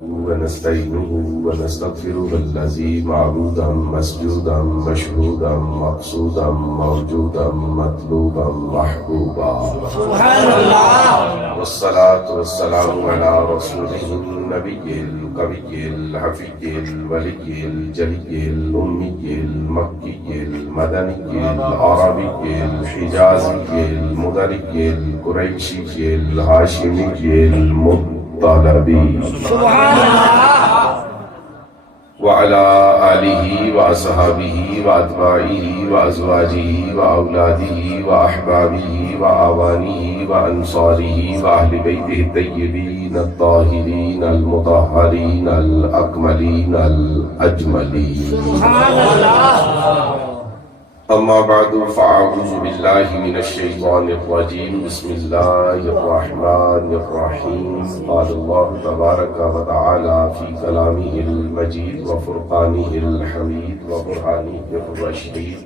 ونستعينه ونستغفره الذي معبودا مسجودا مشهودا مقصودا موجودا مطلوبا محبوبا سبحان الله والصلاة والسلام على رسوله النبي القوي الحفي الولي الجلي الأمي المكي المدني العربي الحجازي المدري القريشي الهاشمي المطلبي سبحان الله وعلى آله وأصحابه وأتباعه وأزواجه وأولاده وأحبابه وأعوانه وأنصاره وأهل بيته الطيبين الطاهرين المطهرين الأكملين الأجملين سبحان الله أما بعد فأعوذ بالله من الشيطان الرجيم بسم الله الرحمن الرحيم قال الله تبارك وتعالى في كلامه المجيد وفرقانه الحميد وبرهانه الرشيد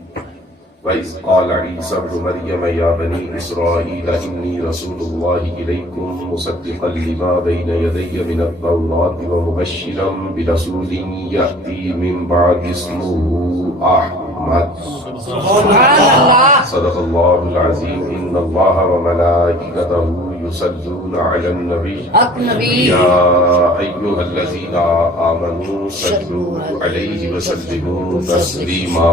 وإذ قال عيسى ابن مريم يا بني إسرائيل إني رسول الله إليكم مصدقا لما بين يدي من التوراة ومبشرا برسول يأتي من بعد اسمه أحمد سبحان الله صدق الله العظيم إن الله وملائكته يصلون على النبي يا أيها الذين آمنوا صلوا عليه وسلموا تسليما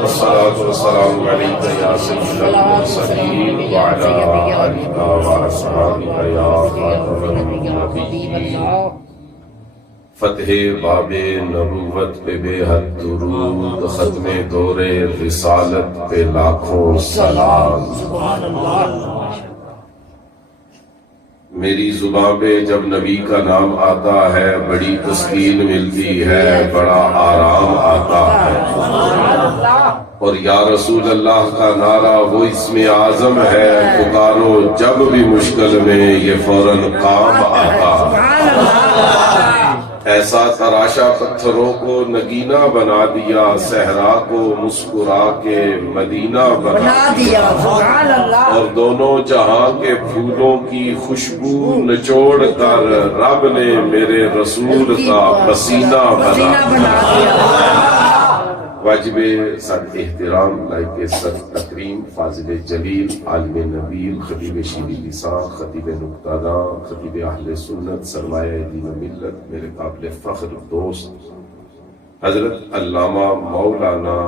والصلاة والسلام عليك يا سيد المرسلين وعلى آلك وأصحابك يا خاتم النبيين فتح باب نبوت پہ بے حد درود ختم دور رسالت پہ لاکھوں سلام سبحان اللہ میری زبان پہ جب نبی کا نام آتا ہے بڑی تسکین ملتی ہے بڑا آرام آتا ہے اور یا رسول اللہ کا نعرہ وہ اسم اعظم ہے پکارو جب بھی مشکل میں یہ فوراً کام آتا ہے ایسا تراشا پتھروں کو نگینہ بنا دیا صحرا کو مسکرا کے مدینہ بنا دیا اور دونوں جہاں کے پھولوں کی خوشبو نچوڑ کر رب نے میرے رسول کا پسینہ بنا دیا واجب صد احترام لائق صد تکریم فاضل جلیل عالم نبیل خطیب شیریں لسان خطیب نکتہ داں خطیب اہل سنت سرمایہ دین و ملت میرے قابل فخر دوست حضرت علامہ مولانا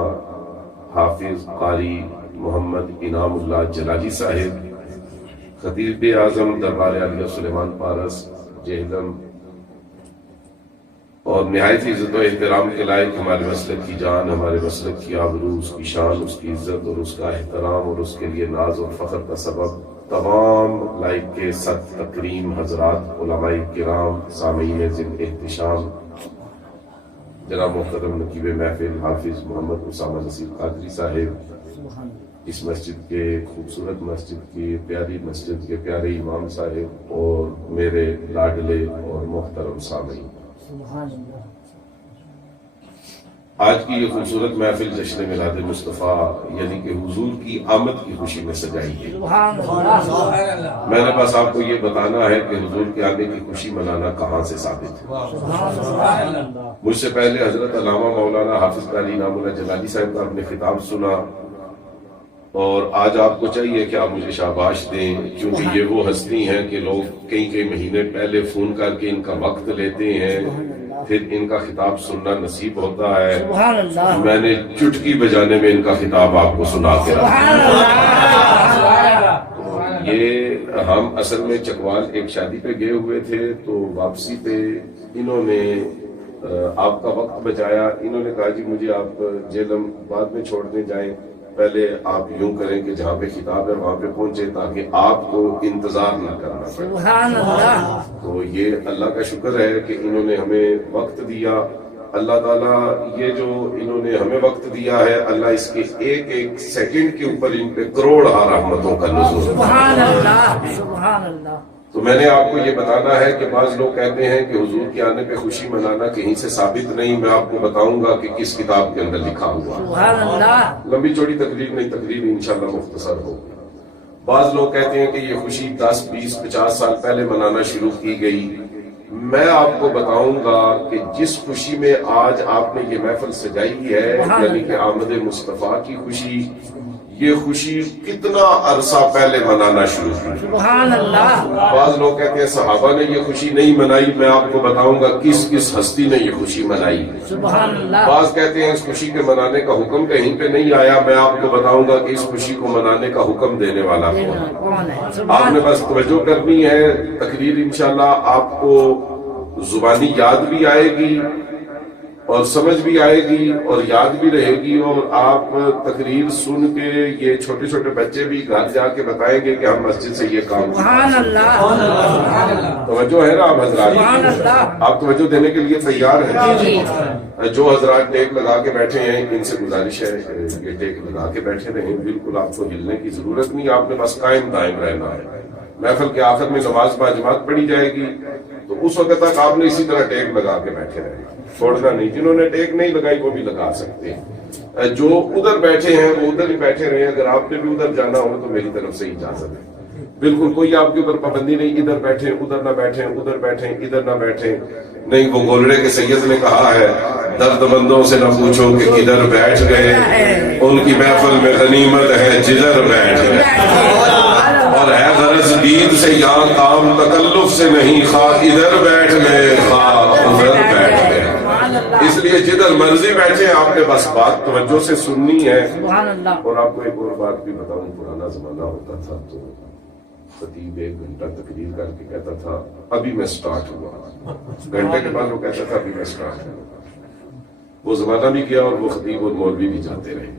حافظ قاری محمد انعام اللہ جلالی صاحب خطیب اعظم دربار عالیہ سلیمان پارس جہلم اور نہایت عزت و احترام کے لائق ہمارے مسلک کی جان ہمارے مسلک کی آبرو اس کی شان اس کی عزت اور اس کا احترام اور اس کے لیے ناز اور فخر کا سبب تمام لائق کے صد تکریم حضرات علماء کرام سامعین ذل احتشام جناب محترم نقیب محفل حافظ محمد اسامہ نصیر قادری صاحب اس مسجد کے خوبصورت مسجد کی پیاری مسجد کے پیارے امام صاحب اور میرے لاڈلے اور محترم سامعین آج کی یہ خوبصورت محفل جشن میلاد مصطفیٰ یعنی کہ حضور کی آمد کی خوشی میں سجائی گئی میں نے بس آپ کو یہ بتانا ہے کہ حضور کے آنے کی خوشی منانا کہاں سے ثابت ہے مجھ سے پہلے حضرت علامہ مولانا حافظ قاری انعام اللہ جلالی صاحب کا اپنے خطاب سنا اور آج آپ کو چاہیے کہ آپ مجھے شاباش دیں کیونکہ یہ وہ ہستی ہیں کہ لوگ کئی مہینے پہلے فون کر کے ان کا وقت لیتے ہیں پھر ان کا خطاب سننا نصیب ہوتا ہے میں نے چٹکی بجانے میں ان کا خطاب آپ کو سنا کے رکھا یہ ہم اصل میں چکوال ایک شادی پہ گئے ہوئے تھے تو واپسی پہ انہوں نے آپ کا وقت بچایا انہوں نے کہا جی مجھے آپ جہلم بعد میں چھوڑنے جائیں پہلے آپ یوں کریں کہ جہاں پہ خطاب ہے وہاں پہ پہنچے تاکہ آپ کو انتظار نہ کرنا پڑے سبحان اللہ تو یہ اللہ کا شکر ہے کہ انہوں نے ہمیں وقت دیا اللہ تعالیٰ یہ جو انہوں نے ہمیں وقت دیا ہے اللہ اس کے ایک سیکنڈ کے اوپر ان پہ کروڑ رحمتوں کا نزول سبحان اللہ سبحان اللہ تو میں نے آپ کو یہ بتانا ہے کہ بعض لوگ کہتے ہیں کہ حضور کے آنے پہ خوشی منانا کہیں سے ثابت نہیں میں آپ کو بتاؤں گا کہ کس کتاب کے اندر لکھا ہوا سبحان اللہ لمبی چوڑی تقریر نہیں تقریر انشاءاللہ مختصر ہوگی بعض لوگ کہتے ہیں کہ یہ خوشی 10 20 50 سال پہلے منانا شروع کی گئی. میں آپ کو بتاؤں گا کہ جس خوشی میں آج آپ نے یہ محفل سجائی ہے، یعنی کہ آمد مصطفیٰ کی خوشی، یہ خوشی کتنا عرصہ پہلے منانا شروع کی. سبحان اللہ. بعض لوگ کہتے ہیں صحابہ نے یہ خوشی نہیں منائی. میں آپ کو بتاؤں گا کس کس ہستی نے یہ خوشی منائی. سبحان اللہ. بعض کہتے ہیں اس خوشی کے منانے کا حکم کہیں پہ نہیں آیا. میں آپ کو بتاؤں گا کہ اس خوشی کو منانے کا حکم دینے والا کون ہے. آپ نے بس توجہ کرنی ہے. تقریر انشاءاللہ آپ کو زبانی یاد بھی آئے گی اور سمجھ بھی آئے گی اور یاد بھی رہے گی، اور آپ تقریر سن کے یہ چھوٹے چھوٹے بچے بھی گھر جا کے بتائیں گے کہ ہم مسجد سے یہ کام سبحان اللہ. توجہ ہے نا آپ حضرات؟ سبحان اللہ. آپ توجہ دینے کے لیے تیار ہیں؟ جو حضرات ٹیک لگا کے بیٹھے ہیں ان سے گزارش ہے یہ ٹیک لگا کے بیٹھے رہیں. بالکل آپ کو ہلنے کی ضرورت نہیں. آپ نے بس قائم دائم رہنا ہے. محفل کے آخر میں نماز باجماعت پڑھی جائے گی تو اس وقت تک آپ نے اسی طرح ٹیک لگا کے بیٹھے رہے، چھوڑنا نہیں. جنہوں نے ٹیک نہیں لگائی وہ بھی لگا سکتے ہیں. جو ادھر بیٹھے ہیں وہ ادھر ہی بیٹھے رہے. اگر آپ نے بھی ادھر جانا ہو تو میری طرف سے اجازت ہے. بالکل کوئی آپ کے اوپر پابندی نہیں. ادھر بیٹھیں ادھر نہ بیٹھیں، ادھر بیٹھیں ادھر نہ بیٹھیں. نہیں، وہ گولڑے کے سید نے کہا ہے درد مندوں سے نہ پوچھو کہ کدھر بیٹھ گئے، ان کی محفل میں غنیمت ہے جدھر بیٹھ گئے. اور ہے غرض دید سے یہاں کام تکلف سے نہیں، خواہ ادھر بیٹھ گئے خواہ ادھر بیٹھ گئے. اس لیے جدھر مرضی بیٹھے آپ نے بس بات توجہ سے سننی ہے. اور آپ کو ایک اور بات بھی بتاؤں، پرانا زمانہ ہوتا تھا تو خطیب 1 گھنٹہ تقریر کر کے کہتا تھا ابھی میں سٹارٹ ہوا. گھنٹے کے بعد وہ کہتا تھا ابھی میں سٹارٹ ہوا. وہ زمانہ بھی گیا اور وہ خطیب اور مولوی بھی جاتے رہے.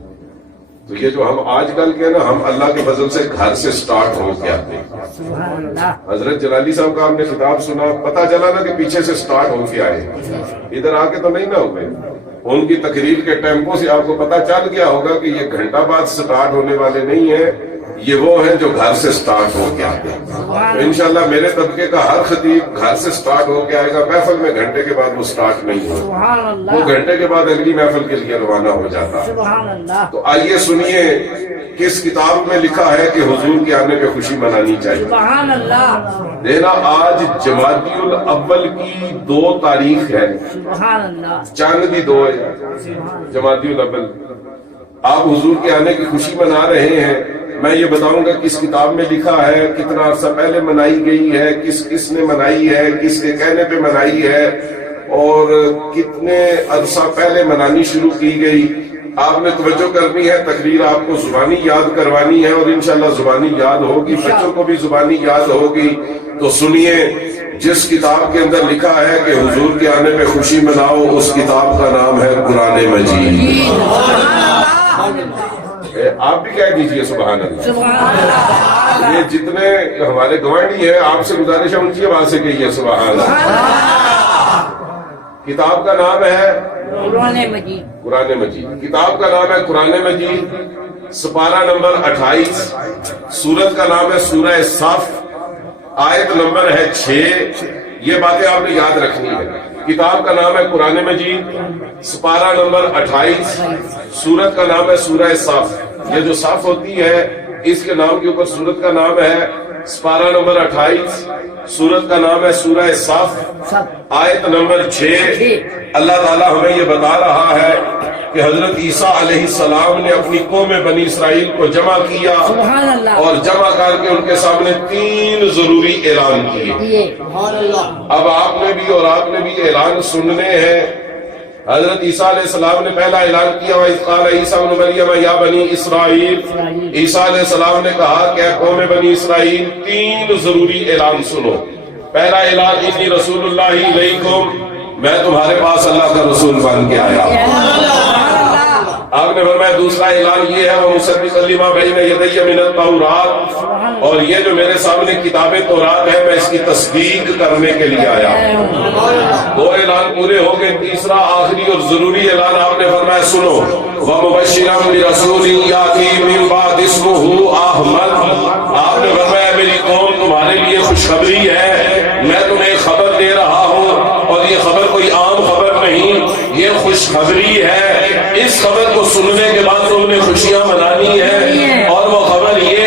تو یہ جو ہم آج کل کے نا، ہم اللہ کے فضل سے گھر سے سٹارٹ ہو کے آتے ہیں. حضرت جلالی صاحب کا ہم نے خطاب سنا، پتا چلا نا کہ پیچھے سے سٹارٹ ہو کے آئے، ادھر آ کے تو نہیں نہ ہوئے. ان کی تقریر کے ٹیمپو سے آپ کو پتا چل گیا ہوگا کہ یہ گھنٹہ بعد سٹارٹ ہونے والے نہیں ہیں، یہ وہ ہیں جو گھر سے سٹارٹ ہو کے آتے ہیں. تو انشاءاللہ میرے طبقے کا ہر خطیب گھر سے سٹارٹ ہو کے آئے گا. محفل میں گھنٹے کے بعد وہ سٹارٹ نہیں ہوگا، وہ گھنٹے کے بعد اگلی محفل کے لیے روانہ ہو جاتا ہے. تو آئیے سنیے کس کتاب میں لکھا ہے کہ حضور کے آنے پہ خوشی منانی چاہیے. سبحان اللہ. دینا آج جمادی الاول کی 2 تاریخ ہے. سبحان اللہ. چاند بھی 2 ہے جمادی الاول. آپ حضور کے آنے کی خوشی منا رہے ہیں. میں یہ بتاؤں گا کس کتاب میں لکھا ہے، کتنا عرصہ پہلے منائی گئی ہے، کس نے منائی ہے، کس کے کہنے پہ منائی ہے، اور کتنے عرصہ پہلے منانی شروع کی گئی. آپ نے توجہ کرنی ہے. تقریر آپ کو زبانی یاد کروانی ہے اور انشاءاللہ زبانی یاد ہوگی، بچوں کو بھی زبانی یاد ہوگی. تو سنیے، جس کتاب کے اندر لکھا ہے کہ حضور کے آنے پہ خوشی مناؤ، اس کتاب کا نام ہے قرآن مجید. آپ بھی کہہ دیجئے سبحان اللہ. یہ جتنے ہمارے گوانڈی ہیں آپ سے گزارش ہے ان کی آواز سے کہیے سبحان اللہ. کتاب کا نام ہے قرآن مجید. قرآن مجید. کتاب کا نام ہے قرآن مجید. سپارہ نمبر 28. سورت کا نام ہے سورہ صف. آیت نمبر ہے 6. یہ باتیں آپ نے یاد رکھنی ہے. کتاب کا نام ہے قرآن مجید. سپارہ نمبر 28. سورت کا نام ہے سورہ صف. یہ جو صف ہوتی ہے اس کے نام کے اوپر سورت کا نام ہے. سپارہ نمبر 28. سورت کا نام ہے سورہ صف. آیت نمبر 6. اللہ تعالیٰ ہمیں یہ بتا رہا ہے کہ حضرت عیسیٰ علیہ السلام نے اپنی قوم بنی اسرائیل کو جمع کیا اور جمع کر کے ان کے سامنے 3 ضروری اعلان کیے. اب آپ نے بھی اور آپ نے بھی اعلان سننے ہیں. حضرت عیسیٰ علیہ السلام نے پہلا اعلان کیا وَإِذْ قَالَ عِيسَىٰ ابْنُ مَرْيَمَ يَا بَنِي إِسْرَائِيلَ. عیسیٰ علیہ السلام نے کہا کہ قوم بنی اسرائیل 3 ضروری اعلان سنو. پہلا اعلان انی رسول اللہ علیکم، میں تمہارے پاس اللہ کا رسول بن کے آیا. آپ نے فرمایا دوسرا اعلان یہ ہے وَمُصَدِّقًا لِمَا بَيْنَ يَدَيَّ مِنَ التَّوْرَاةِ، اور یہ جو میرے سامنے کتاب تورات ہے میں اس کی تصدیق کرنے کے لیے آیا. 2 اعلان پورے ہو گئے. تیسرا آخری اور ضروری اعلان آپ نے فرمایا سنو وَمُبَشِّرًا بِرَسُولٍ يَأْتِي مِن بَعْدِهِ اسْمُهُ أَحْمَدُ. آپ نے فرمایا میری قوم تمہارے لیے خوشخبری ہے، میں تمہیں خبر دے رہا ہوں اور یہ خبر کوئی عام خبر نہیں، یہ خوشخبری ہے. اس خبر کو سننے کے بعد تم نے خوشیاں منانی ہیں اور وہ خبر یہ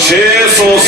600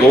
2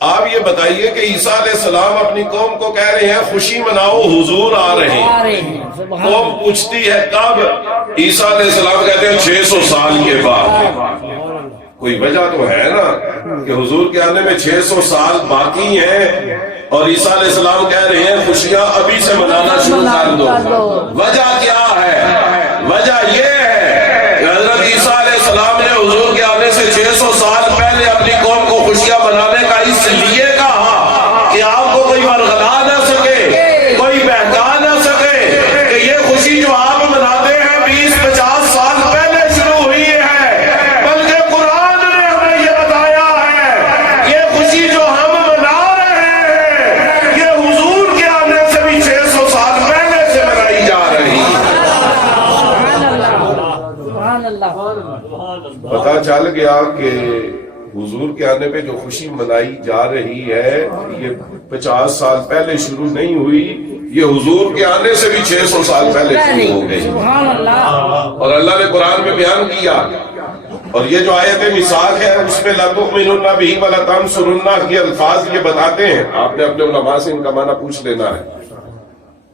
آپ یہ بتائیے کہ عیسیٰ علیہ السلام اپنی قوم کو کہہ رہے ہیں خوشی مناؤ حضور آ رہے ہیں، قوم پوچھتی ہے کب؟ عیسیٰ علیہ السلام کہتے ہیں 600 سال کے بعد۔ کوئی وجہ تو ہے نا کہ حضور کے آنے میں 600 سال باقی ہیں اور عیسیٰ علیہ السلام کہہ رہے ہیں خوشیاں ابھی سے منانا شروع کر دو۔ وجہ کیا ہے؟ وجہ یہ ہے کہ حضرت عیسیٰ علیہ السلام نے حضور کے آنے سے 600 سال پہلے اپنی قوم کو خوشیاں منانے کا اس لیے کہا کہ آپ کو کوئی ورغلا نہ سکے، کوئی بہکا نہ سکے کہ یہ خوشی جو آپ مناتے ہیں 20-50 سال پہلے شروع ہوئی ہے، بلکہ قرآن نے ہمیں یہ بتایا ہے یہ خوشی جو ہم منا رہے ہیں یہ حضور کے آنے سے بھی 600 سال پہلے سے منائی جا رہی ہے۔ سبحان اللہ۔ پتہ چل گیا کہ حضور کے آنے پہ جو خوشی منائی جا رہی ہے یہ 50 سال پہلے شروع نہیں ہوئی، یہ حضور کے آنے سے بھی 600 سال پہلے شروع ہو گئی۔ سبحان اللہ۔ اور اللہ نے قرآن میں بیان کیا، اور یہ جو آیت میثاق ہے اس میں لَتُؤْمِنُنَّ بِهِ وَلَتَنصُرُنَّهُ کے الفاظ یہ بتاتے ہیں، آپ نے اپنے علماء سے ان کا معنی پوچھ لینا ہے،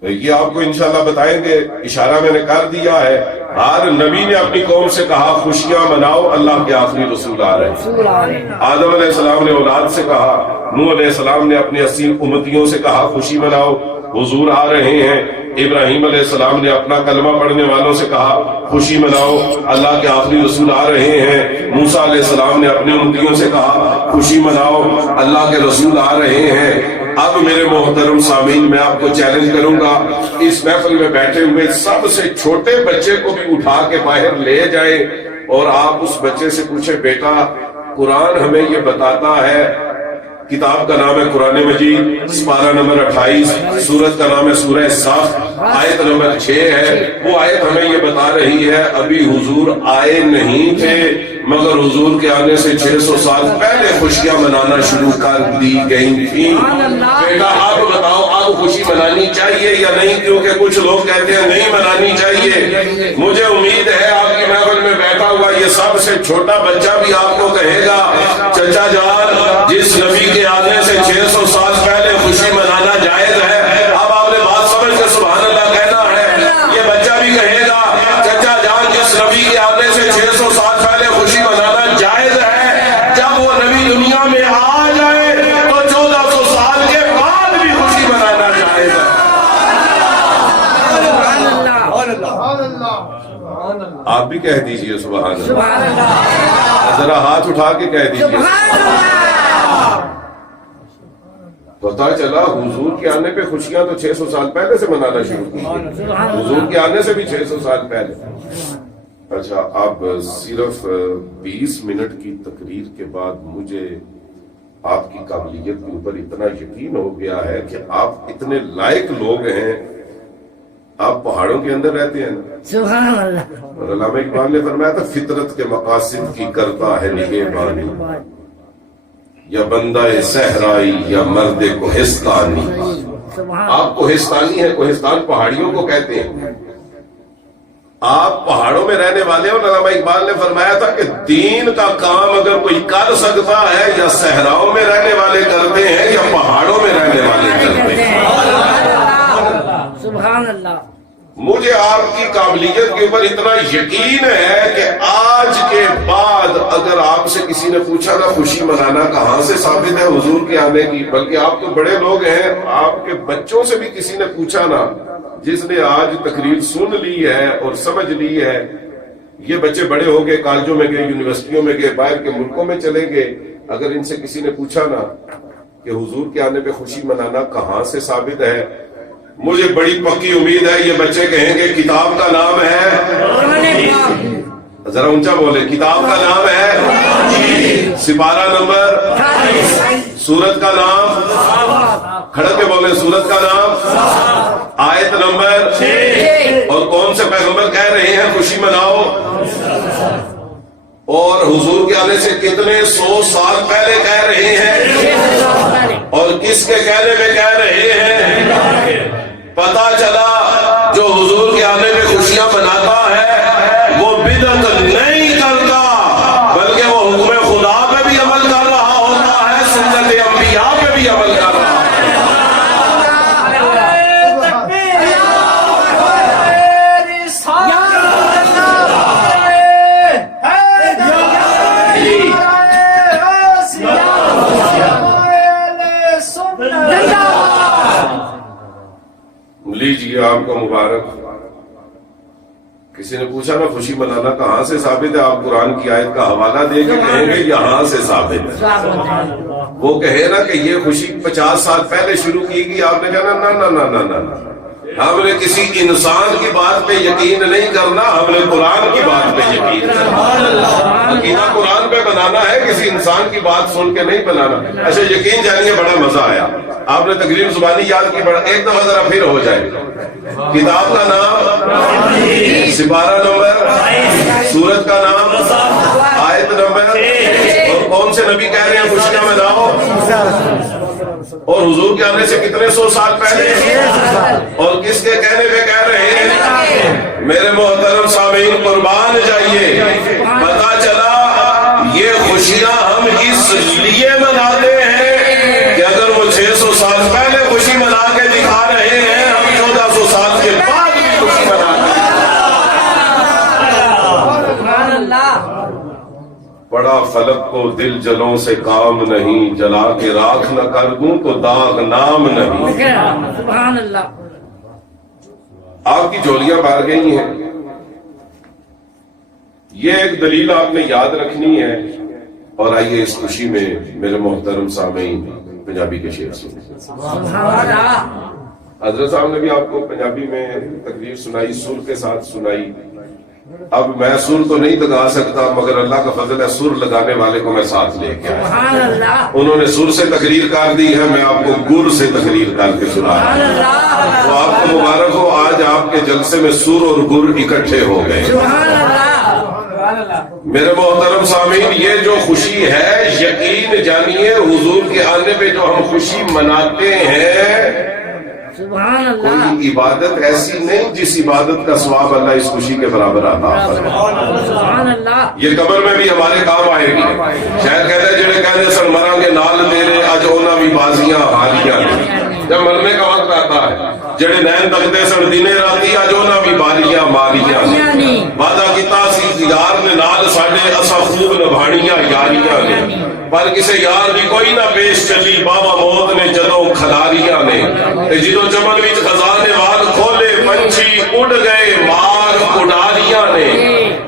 یہ آپ کو انشاءاللہ بتائیں گے۔ اشارہ میں نے کر دیا ہے، ہر نبی نے اپنی قوم سے کہا خوشیاں مناؤ، اللہ کے آخری رسول آ رہے ہیں۔ آدم علیہ السلام نے اولاد سے کہا، نوح علیہ السلام نے اپنی 80 امتیوں سے کہا خوشی مناؤ، حضور آ رہے ہیں۔ ابراہیم علیہ السلام نے اپنا کلمہ پڑھنے والوں سے کہا خوشی مناؤ، اللہ کے آخری رسول آ رہے ہیں۔ موسیٰ علیہ السلام نے اپنے امتیوں سے کہا خوشی مناؤ، اللہ کے رسول آ رہے ہیں۔ اب میرے محترم سامعین، میں آپ کو چیلنج کروں گا، اس محفل میں بیٹھے ہوئے سب سے چھوٹے بچے کو بھی اٹھا کے باہر لے جائیں اور آپ اس بچے سے پوچھیں بیٹا قرآن ہمیں یہ بتاتا ہے، کتاب کا نام ہے قرآن مجید، سپارہ نمبر 28، سورت کا نام ہے سورہ صف، آیت نمبر 6 ہے، وہ آیت ہمیں یہ بتا رہی ہے ابھی حضور آئے نہیں تھے مگر حضور کے آنے سے 600 سال پہلے خوشیاں منانا شروع کر دی گئی تھیں۔ بیٹا آپ بتاؤ اب خوشی منانی چاہیے یا نہیں؟ کیونکہ کچھ لوگ کہتے ہیں نہیں منانی چاہیے۔ مجھے امید ہے آپ کی محفل میں بیٹھا ہوا یہ سب سے چھوٹا بچہ بھی آپ کو کہے گا چچا جان جس نبی کے آنے سے 600 سال پہلے خوشی منانا جائز ہے۔ اب آپ نے بات سمجھ کے سبحان اللہ کہنا ہے، یہ بچہ بھی کہے گا چچا جان جس نبی کے آنے سے 600 سال پہلے خوشی منانا جائز ہے، جب وہ نبی دنیا میں آ جائے تو 1400 سال کے بعد بھی خوشی منانا جائز ہے۔ آپ بھی کہہ دیجئے سبحان اللہ، ذرا ہاتھ اٹھا کے کہہ دیجئے۔ پتا چلا حضور کے آنے پہ خوشیاں تو 600 سال پہلے سے منانا شروع کی، حضور کے آنے سے بھی 600 سال پہلے۔ اچھا اب صرف 20 منٹ کی تقریر کے بعد مجھے آپ کی قابلیت کے اوپر اتنا یقین ہو گیا ہے کہ آپ اتنے لائق لوگ ہیں۔ آپ پہاڑوں کے اندر رہتے ہیں نا، سبحان اللہ۔ اور علامہ اقبال نے فرمایا تھا فطرت کے مقاصد کی کرتا ہے نگہبانی، یا بندہ صحرائی یا مرد کوہستانی۔ آپ کوہستانی ہیں، کوہستان پہاڑیوں کو کہتے ہیں، آپ پہاڑوں میں رہنے والے ہو۔ علامہ اقبال نے فرمایا تھا کہ دین کا کام اگر کوئی کر سکتا ہے یا صحراؤں میں رہنے والے کرتے ہیں یا پہاڑوں میں رہنے والے کرتے ہیں۔ سبحان اللہ۔ مجھے آپ کی قابلیت کے اوپر اتنا یقین ہے کہ آج کے بعد اگر آپ سے کسی نے پوچھا نا خوشی منانا کہاں سے ثابت ہے حضور کے آنے کی، بلکہ آپ تو بڑے لوگ ہیں، آپ کے بچوں سے بھی کسی نے پوچھا نا، جس نے آج تقریر سن لی ہے اور سمجھ لی ہے، یہ بچے بڑے ہو گئے، کالجوں میں گئے، یونیورسٹیوں میں گئے، باہر کے ملکوں میں چلے گئے، اگر ان سے کسی نے پوچھا نا کہ حضور کے آنے پہ خوشی منانا کہاں سے ثابت ہے، مجھے بڑی پکی امید ہے یہ بچے کہیں گے کتاب کا نام ہے، ذرا اونچا بولے، کتاب کا نام ہے، سپارہ نمبر، سورت کا نام، کھڑک کے بولے سورت کا نام، آیت نمبر، اور کون سے پیغمبر کہہ رہے ہیں خوشی مناؤ، اور حضور کے آنے سے کتنے 100 سال پہلے کہہ رہے ہیں، اور کس کے کہنے میں کہہ رہے ہیں۔ پتا چلا جو حضور کے آنے میں خوشیاں مناتا ہے وہ بدعت نہیں کرتا بلکہ وہ حکم خدا پہ بھی عمل کر رہا ہوتا ہے، سنت انبیاء آپ کو مبارک. کسی نے پوچھا نا خوشی منانا کہاں سے ثابت ہے؟ آپ قرآن کی آیت کا حوالہ دے کے کہیں گے یہاں سے ثابت ہے. وہ کہے نا کہ یہ خوشی 50 سال پہلے شروع کی گئی، آپ نے کہا نا نا نا نا نا نا، ہم نے کسی انسان کی بات پہ یقین نہیں کرنا، ہم نے قرآن کی بات پہ یقین کرنا. عقیدہ قرآن پہ بنانا ہے، کسی انسان کی بات سن کے نہیں بنانا. اچھا یقین جانیے بڑا مزہ آیا. آپ نے تقریر زبانی یاد کی، بڑا ایک دفعہ ذرا پھر ہو جائے. کتاب کا نام، سپارہ نمبر، سورت کا نام، آیت نمبر، اور کون سے نبی کہہ رہے ہیں خوشیاں مناؤ؟ اور حضور کے آنے سے کتنے سو سال پہلے، اور کس کے کہنے پہ کہہ رہے ہیں؟ میرے محترم سامعین قربان جائیے، پتا چلا یہ خوشیاں ہم اس لیے مناتے ہیں کہ اگر وہ 600 سال پہلے خوشی منا کے دکھا رہے ہیں، ہم 1400 سال کے بعد بھی خوشی مناتے ہیں. بڑا فلک کو دل جلوں سے کام نہیں، جلا کے راکھ نہ کر دوں تو داغ نام نہیں. سبحان اللہ. آپ کی جولیاں بھر گئی ہیں. یہ ایک دلیل آپ نے یاد رکھنی ہے. اور آئیے اس خوشی میں میرے محترم سامعین پنجابی کے شعر سنیں. حضرت صاحب نے بھی آپ کو پنجابی میں تقریر سنائی، سر کے ساتھ سنائی. اب میں سر تو نہیں لگا سکتا، مگر اللہ کا فضل ہے سر لگانے والے کو میں ساتھ لے کے آیا. انہوں نے سر سے تقریر کر دی ہے، میں آپ کو گر سے تقریر کر کے سنا رہا ہوں. تو آپ کو مبارک ہو، آج آپ کے جلسے میں سر اور گر اکٹھے ہو گئے. میرے محترم سامعین، یہ جو خوشی ہے یقین جانیے حضور کے آنے پہ جو ہم خوشی مناتے ہیں، سبحان اللہ، کوئی عبادت ایسی نہیں جس عبادت کا ثواب اللہ اس خوشی کے برابر عطا فرمائے. سبحان اللہ. یہ قبر میں بھی ہمارے کام آئے گی. شاید کہتے ہیں جڑے کہتے سن مراں گے نال تیرے، اج انہاں بھی بازیاں حالیاں نے. جب مرنے کا وقت آتا ہے جڑے نین تکتے سن دنے راتی، اج انہاں بھی باریاں ماریاں نے. وعدہ کیتا سی یار نے نال ساڈے اساں خوب نبھاڑیاں یاریاں نے، پر کسے یار بھی کوئی نہ پیش چلی بابا موت نے جدوں کھلاریاں نے. جدوں چمن وچ خزانے وال کھولے پنچھی اڑ گئے مار اڈاریاں نے.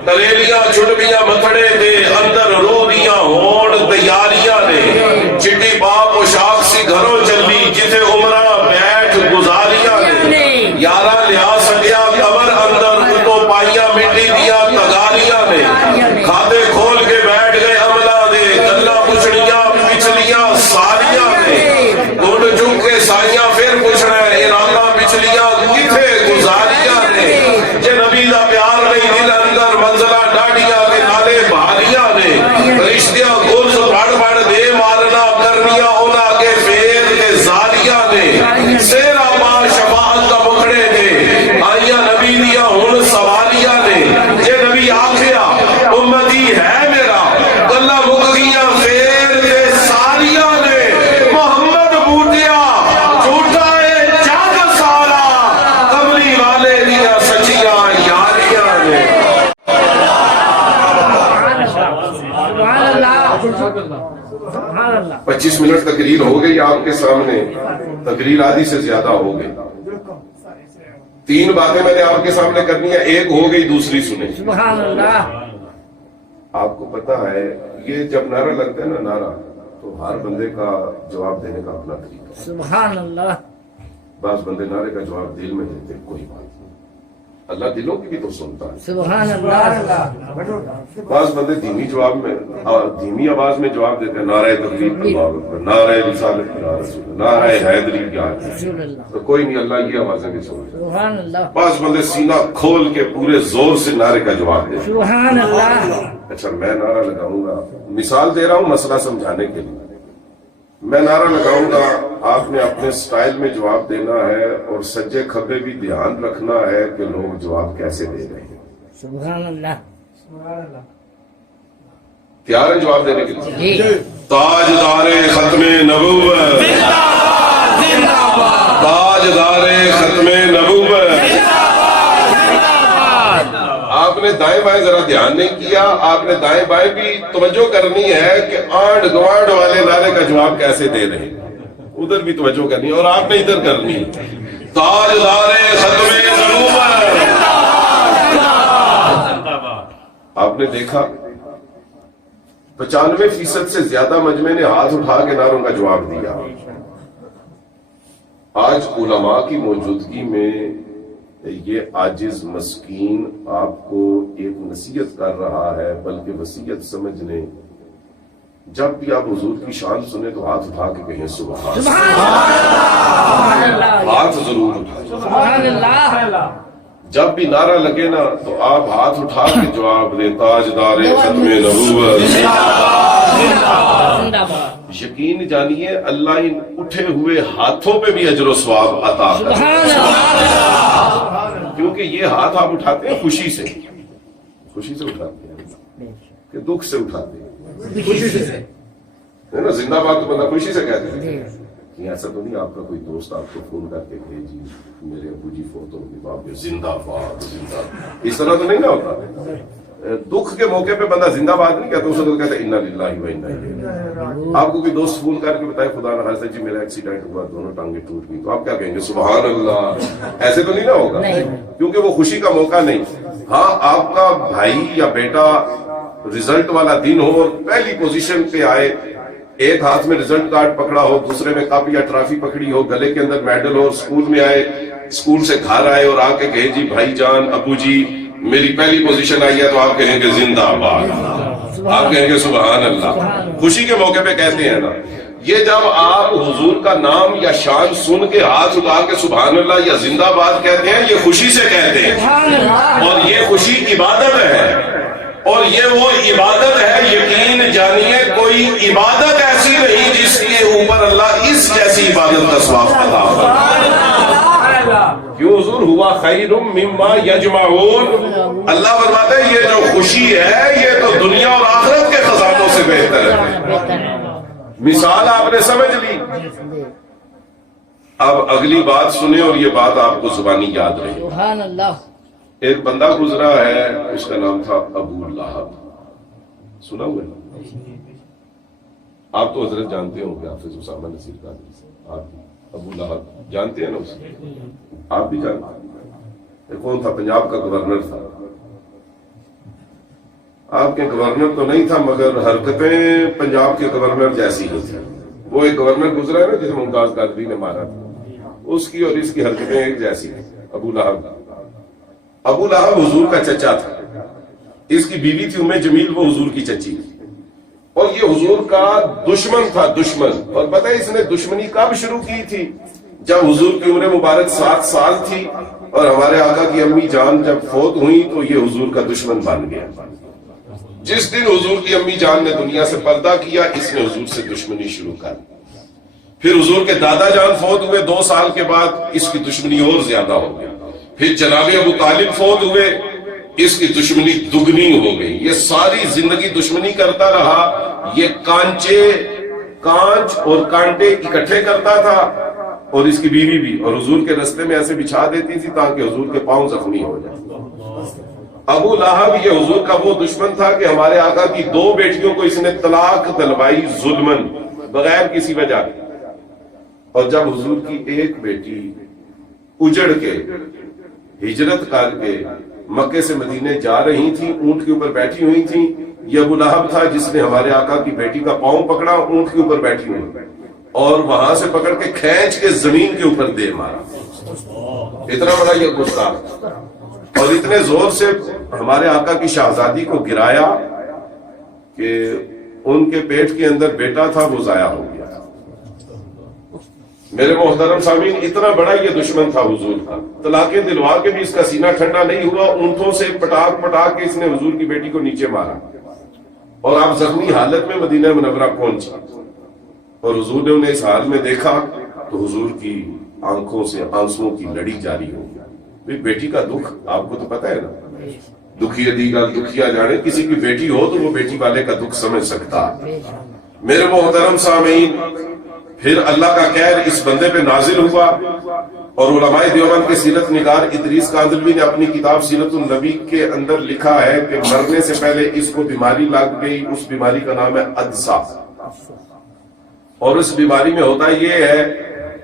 تریلیاں چھڑبیاں متھڑے دے اندر رو دیاں ہون تیاریاں نے. چٹی پا پوشاک سی گھروں چلی جتھے عمرہ بیٹھ گزاریاں نے. یارا لیا سٹیا قبر اندر تو پائیاں مٹی دیاں تگاریاں نے. کھادے کھول کے بیٹھ گئے عملہ دے گلا پچھڑیاں پچھلیاں ساریاں نے. گھٹ جھک کے سائیاں پھر پوچھنا ہے ارادہ پچھلیاں کتھے گزاریاں نے. جے نبی دا پیار نہیں دل اندر منزلہ ڈاڑیاں کے نالے بھاریاں نے. فرشتیاں گرز پڑ پڑ دے مارنا کرنیاں اونا کے پیر کے زاریاں نے. سیرا با شفاعت کا مکڑے دے آئیاں نبی دیا ہن سواریاں نے. جے نبی آکھیا امتی ہے میرا گلا مک گیاں پیر کے ساریاں نے. محمد بوٹیا جھوٹا ہے جگ سارا کملی والے دیا سچیاں یاریاں نے. سبحان اللہ. سبحان اللہ. 25 منٹ تقریر ہو گئی آپ کے سامنے، تقریر آدھی سے زیادہ ہو گئی. 3 باتیں میں نے آپ کے سامنے کرنی ہے، ایک ہو گئی دوسری سنیں. سبحان اللہ. آپ کو پتا ہے یہ جب نعرہ لگتا ہے نا نعرہ، تو ہر بندے کا جواب دینے کا اپنا طریقہ ہے. سبحان اللہ. بعض بندے نعرے کا جواب دل میں دیتے ہیں، کوئی بات نہیں، اللہ دلوں کی بھی تو سنتا ہے. سبحان اللہ. بعض بندے دھیمی جواب میں دھیمی آواز میں جواب دیتے ہیں، نعرہ تکبیر اللہ اکبر، نعرہ رسالت یا رسول اللہ، نعرہ حیدری یا رسول اللہ. تو کوئی نہیں، اللہ یہ آوازیں بھی سنتا ہے. سبحان اللہ. بعض بندے سینہ کھول کے پورے زور سے نعرے کا جواب دیتے ہیں. سبحان اللہ. اچھا میں نعرہ لگاؤں گا، مثال دے رہا ہوں مسئلہ سمجھانے کے لیے. میں نعرہ لگاؤں گا، آپ نے اپنے سٹائل میں جواب دینا ہے، اور سجے کھبے بھی دھیان رکھنا ہے کہ لوگ جواب کیسے دے رہے ہیں. سبحان اللہ. تیار ہے جواب دینے کے لیے؟ جی. تاجدار ختم نبوت، تاجدار ختم نبوت. آپ نے دائیں بائیں ذرا دھیان نہیں کیا، آپ نے دائیں بائیں بھی توجہ کرنی ہے کہ آنڈ گوانڈ والے نعرے کا جواب کیسے دے رہے ہیں، ادھر بھی توجہ کرنی ہے، اور آپ نے ادھر کرنی ہے. تاجدار ختم نبوت. آپ نے دیکھا 95% سے زیادہ مجمع نے ہاتھ اٹھا کے نعروں کا جواب دیا. آج علماء کی موجودگی میں یہ عاجز مسکین آپ کو ایک نصیحت کر رہا ہے، بلکہ وصیت سمجھ لیں، جب بھی آپ حضور کی شان سنیں تو ہاتھ اٹھا کے کہیں سبحان اللہ. ہاتھ ضرور اٹھائیں. سبحان اللہ. جب بھی نعرہ لگے نا تو آپ ہاتھ اٹھا کے جواب دیں تاجدار ختم نبوت. زندہ باد. یقین جانیے اللہ ان اٹھے ہوئے ہاتھوں پہ بھی اجر و ثواب عطا کرے، سبحان اللہ. کیونکہ یہ ہاتھ آپ اٹھاتے ہیں خوشی سے اٹھاتے ہیں کہ دکھ سے اٹھاتے ہیں. خوشی سے ہے نا. زندہ باد تو بندہ خوشی سے کہتے ہیں. کہ ایسا تو نہیں آپ کا کوئی دوست آپ کو فون کر کے کہے جی میرے ابو جی فوت ہو گئے، آپ زندہ باد زندہ، اس طرح تو نہیں نہ ہوتا. دکھ کے موقع پہ بندہ زندہ باد نہیں کہتا، اس وقت کہتا ہے انا للہ و انا الیہ راجعون. آپ کو کوئی دوست فون کر کے بتائے خدا نہ خاصہ جی میرا ایکسیڈنٹ ہوا، دونوں ٹانگیں ٹوٹ گئی، تو آپ کیا کہیں گے سبحان اللہ. ایسے تو نہیں نہ ہوگا، کیونکہ وہ خوشی کا موقع نہیں. ہاں آپ کا بھائی یا بیٹا رزلٹ والا دن ہو اور پہلی پوزیشن پہ آئے، ایک ہاتھ میں رزلٹ کارڈ پکڑا ہو، دوسرے میں کاپی یا ٹرافی پکڑی ہو، گلے کے اندر میڈل ہو، اسکول میں آئے، اسکول سے گھر آئے اور آ کے کہے جی بھائی جان ابو جی میری پہلی پوزیشن آئی ہے، تو آپ کہیں گے زندہ باد، آپ کہیں گے سبحان اللہ. خوشی کے موقع پہ کہتے ہیں نا. یہ جب آپ حضور کا نام یا شان سن کے ہاتھ اٹھا کے سبحان اللہ یا زندہ باد کہتے ہیں، یہ خوشی سے کہتے ہیں، اور یہ خوشی عبادت ہے. اور یہ وہ عبادت ہے، یقین جانیے کوئی عبادت ایسی نہیں جس کے اوپر اللہ اس جیسی عبادت کا ثواب عطا فرمائے. کیوں حضور ہوا خیر مما یجمعون. اللہ فرماتا ہے یہ جو خوشی ہے یہ تو دنیا اور آخرت کے خزانوں سے بہتر ہے. مثال آپ نے سمجھ لی. اب اگلی بات سنیں اور یہ بات آپ کو زبانی یاد رہے. سبحان اللہ. ایک بندہ گزرا ہے، اس کا نام تھا ابو لہب. سنا ہوا ہے؟ آپ تو حضرت جانتے ہوں گے، حافظ اسامہ نصیر قادری. آپ ابو لہب جانتے ہیں نا اسے؟ آپ بھی جانتے ہیں. کون تھا؟ پنجاب کا گورنر تھا. آپ کے گورنر تو نہیں تھا مگر حرکتیں پنجاب کے گورنر جیسی ہی تھی. وہ ایک گورنر گزرا ہے نا جسے ممتاز قادری نے مارا تھا، اس کی اور اس کی حرکتیں ایک جیسی ہیں. ابو لہب. ابو لہب حضور کا چچا تھا، اس کی بیوی تھی جمیل، وہ حضور کی چچی تھی، اور یہ حضور کا دشمن تھا، دشمن. اور پتہ ہے اس نے دشمنی کب شروع کی تھی؟ جب حضور کی عمر مبارک 7 سال تھی اور ہمارے آقا کی امی جان جب فوت ہوئی تو یہ حضور کا دشمن بن گیا. جس دن حضور کی امی جان نے دنیا سے پردہ کیا، اس نے حضور سے دشمنی شروع کر دی. پھر حضور کے دادا جان فوت ہوئے 2 سال کے بعد، اس کی دشمنی اور زیادہ ہو گئی. پھر جناب ابو طالب فوت ہوئے، اس کی دشمنی دگنی ہو گئی. یہ ساری زندگی دشمنی کرتا رہا. یہ کانچ اور کانٹے اکٹھے کرتا تھا، اور اس کی بیوی بھی، اور حضور کے رستے میں ایسے بچھا دیتی تھی تاکہ حضور کے پاؤں زخمی ہو جائے. ابو لہب یہ حضور کا وہ دشمن تھا کہ ہمارے آقا کی 2 بیٹیوں کو اس نے طلاق دلوائی ظلمن، بغیر کسی وجہ. اور جب حضور کی ایک بیٹی اجڑ کے ہجرت کر کے مکے سے مدینے جا رہی تھی، اونٹ کے اوپر بیٹھی ہوئی تھی، یہ ابو لہب تھا جس نے ہمارے آقا کی بیٹی کا پاؤں پکڑا، اونٹ کے اوپر بیٹھی ہوئی، اور وہاں سے پکڑ کے کھینچ کے زمین کے اوپر دے مارا. اتنا بڑا یہ گستاخ، اور اتنے زور سے ہمارے آقا کی شہزادی کو گرایا کہ ان کے پیٹ کے اندر بیٹا تھا وہ ضائع ہو گیا. میرے محترم سامعین، اتنا بڑا یہ دشمن تھا حضور کا. طلاقیں دلوا کے بھی اس کا سینہ ٹھنڈا نہیں ہوا. اونٹوں سے پٹاک کے اس نے حضور کی بیٹی کو نیچے مارا، اور آپ زخمی حالت میں مدینہ منورہ پہنچے. اور حضور نے انہیں اس حال میں دیکھا تو حضور کی آنکھوں سے آنسوؤں کی لڑی جاری ہو گئی. بیٹی کا دکھ آپ کو تو پتہ ہے نا، دکھیا دیگا دکھیا جانے. کسی کی بیٹی ہو تو وہ بیٹی والے کا دکھ سمجھ سکتا. میرے محترم سامعین، پھر اللہ کا قہر اس بندے پہ نازل ہوا، اور علماء دیوبند کے سیرت نگار ادریس کاندلوی نے اپنی کتاب سیرت النبی کے اندر لکھا ہے کہ مرنے سے پہلے اس کو بیماری لگ گئی. اس بیماری کا نام ہے ادسا، اور اس بیماری میں ہوتا یہ ہے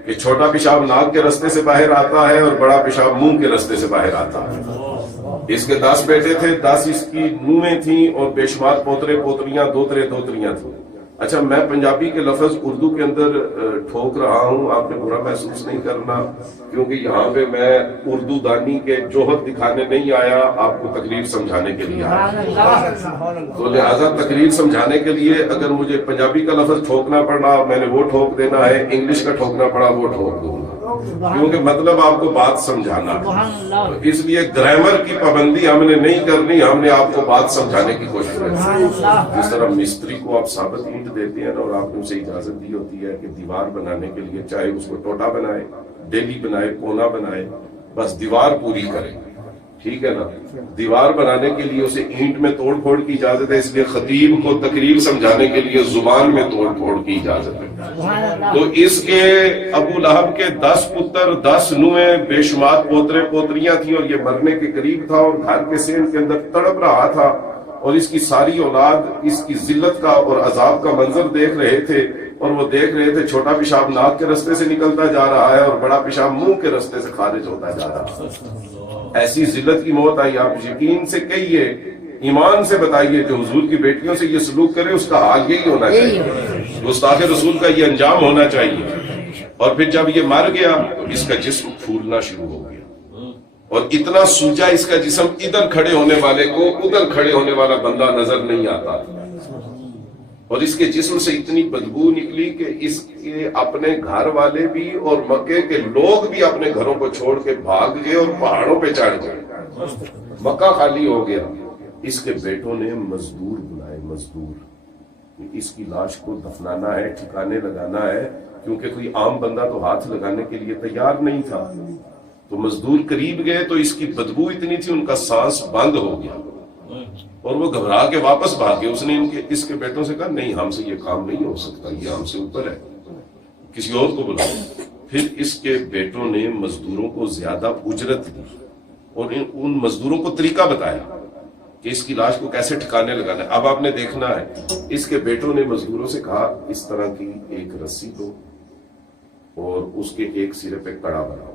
کہ چھوٹا پیشاب ناک کے رستے سے باہر آتا ہے اور بڑا پیشاب منہ کے رستے سے باہر آتا ہے۔ اس کے 10 بیٹے تھے، 10 اس کی نویں تھیں اور بے شمار پوترے پوتریاں دوتریاں تھیں۔ اچھا، میں پنجابی کے لفظ اردو کے اندر ٹھوک رہا ہوں، آپ نے برا محسوس نہیں کرنا، کیونکہ یہاں پہ میں اردو دانی کے جوہر دکھانے نہیں آیا، آپ کو تقریر سمجھانے کے لیے آیا۔ تو لہذا تقریر سمجھانے کے لیے اگر مجھے پنجابی کا لفظ ٹھوکنا پڑا، میں نے وہ ٹھوک دینا ہے، انگلش کا ٹھوکنا پڑا وہ ٹھوک دوں گا، کیونکہ مطلب آپ کو بات سمجھانا ہے۔ تو اس لیے گرامر کی پابندی ہم نے نہیں کرنی، ہم نے آپ کو بات سمجھانے کی کوشش کرنی۔ جس طرح مستری کو آپ ثابت اینٹ دیتے ہیں اور آپ نے اسے اجازت دی ہوتی ہے کہ دیوار بنانے کے لیے چاہے اس کو ٹوٹا بنائے، ڈیلی بنائے، کونا بنائے، بس دیوار پوری کرے، ٹھیک ہے نا۔ دیوار بنانے کے لیے اسے اینٹ میں توڑ پھوڑ کی اجازت ہے، اس لیے خطیب کو تقریر سمجھانے کے لیے زبان میں توڑ پھوڑ کی اجازت ہے۔ تو اس کے ابو لہب کے 10 پتر، 10 نویں، بے شمار پوترے پوتریاں تھیں اور یہ مرنے کے قریب تھا اور گھر کے سین کے اندر تڑپ رہا تھا، اور اس کی ساری اولاد اس کی ذلت کا اور عذاب کا منظر دیکھ رہے تھے، اور وہ دیکھ رہے تھے چھوٹا پیشاب ناک کے رستے سے نکلتا جا رہا ہے اور بڑا پیشاب منہ کے رستے سے خارج ہوتا جا رہا ہے۔ ایسی ذلت کی موت آئی۔ آپ یقین سے کہیے، ایمان سے بتائیے، جو حضور کی بیٹیوں سے یہ سلوک کرے اس کا حال یہی ہونا چاہیے، گستاخ رسول کا یہ انجام ہونا چاہیے۔ اور پھر جب یہ مر گیا تو اس کا جسم پھولنا شروع ہو گیا، اور اتنا سوجا اس کا جسم، ادھر کھڑے ہونے والے کو ادھر کھڑے ہونے والا بندہ نظر نہیں آتا، اور اس کے جسم سے اتنی بدبو نکلی کہ اس کے اپنے گھر والے بھی اور مکے کے لوگ بھی اپنے گھروں کو چھوڑ کے بھاگ گئے اور پہاڑوں پہ چڑھ گئے، مکہ خالی ہو گیا۔ اس کے بیٹوں نے مزدور بلائے، مزدور، اس کی لاش کو دفنانا ہے، ٹھکانے لگانا ہے، کیونکہ کوئی عام بندہ تو ہاتھ لگانے کے لیے تیار نہیں تھا۔ تو مزدور قریب گئے تو اس کی بدبو اتنی تھی ان کا سانس بند ہو گیا، اور وہ گھبرا کے واپس بھاگے۔ اس نے اس کے بیٹوں سے کہا نہیں، ہم سے یہ کام نہیں ہو سکتا، یہ ہم سے اوپر ہے، کسی اور کو بلاؤ۔ پھر اس کے بیٹوں نے مزدوروں کو زیادہ اجرت دی اور ان مزدوروں کو طریقہ بتایا کہ اس کی لاش کو کیسے ٹھکانے لگانا ہے۔ اب آپ نے دیکھنا ہے، اس کے بیٹوں نے مزدوروں سے کہا اس طرح کی ایک رسی دو اور اس کے ایک سرے پہ کڑا بناؤ،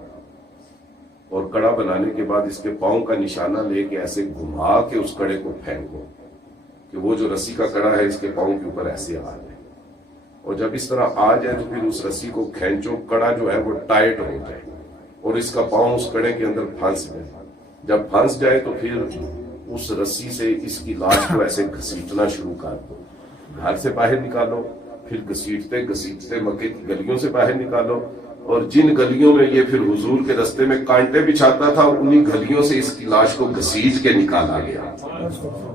اور کڑا بنانے کے بعد اس کے پاؤں کا نشانہ لے کے ایسے گھما کے اس کڑے کو پھینکو کہ وہ جو رسی کا کڑا ہے اس کے پاؤں کے اوپر ایسے آ جائے، اور جب اس طرح آ جائے تو پھر اس رسی کو کھینچو، کڑا جو ہے وہ ٹائٹ ہو جائے اور اس کا پاؤں اس کڑے کے اندر پھنس جائے۔ جب پھنس جائے تو پھر اس رسی سے اس کی لاش کو ایسے گھسیٹنا شروع کر دو، گھر سے باہر نکالو، پھر گھسیٹتے گھسیٹتے مکے کی گلیوں سے باہر نکالو، اور جن گلیوں میں یہ پھر حضور کے رستے میں کانٹے بچھاتا تھا انہی گلیوں سے اس کی لاش کو گھسیٹ کے نکالا گیا۔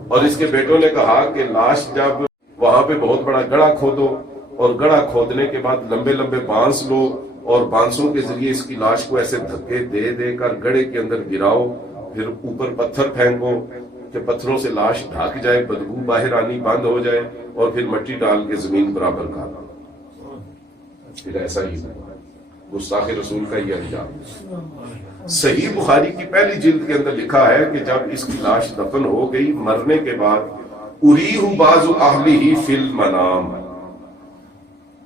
اور اس کے بیٹوں نے کہا کہ لاش جب وہاں پہ بہت بڑا گڑھا کھودو، اور گڑھا کھودنے کے بعد لمبے لمبے بانس لو اور بانسوں کے ذریعے اس کی لاش کو ایسے دھکے دے دے کر گڑھے کے اندر گراؤ، پھر اوپر پتھر پھینکو کہ پتھروں سے لاش ڈھک جائے، بدبو باہر آنی بند ہو جائے، اور پھر مٹی ڈال کے زمین برابر کر دو۔ پھر ایسا ہی ہوا، گستاخ رسول کا یہ انجام۔ صحیح بخاری کی پہلی جلد کے اندر لکھا ہے کہ جب اس کی لاش دفن ہو گئی مرنے کے بعد، اریہ بعض اہلہ فی المنام،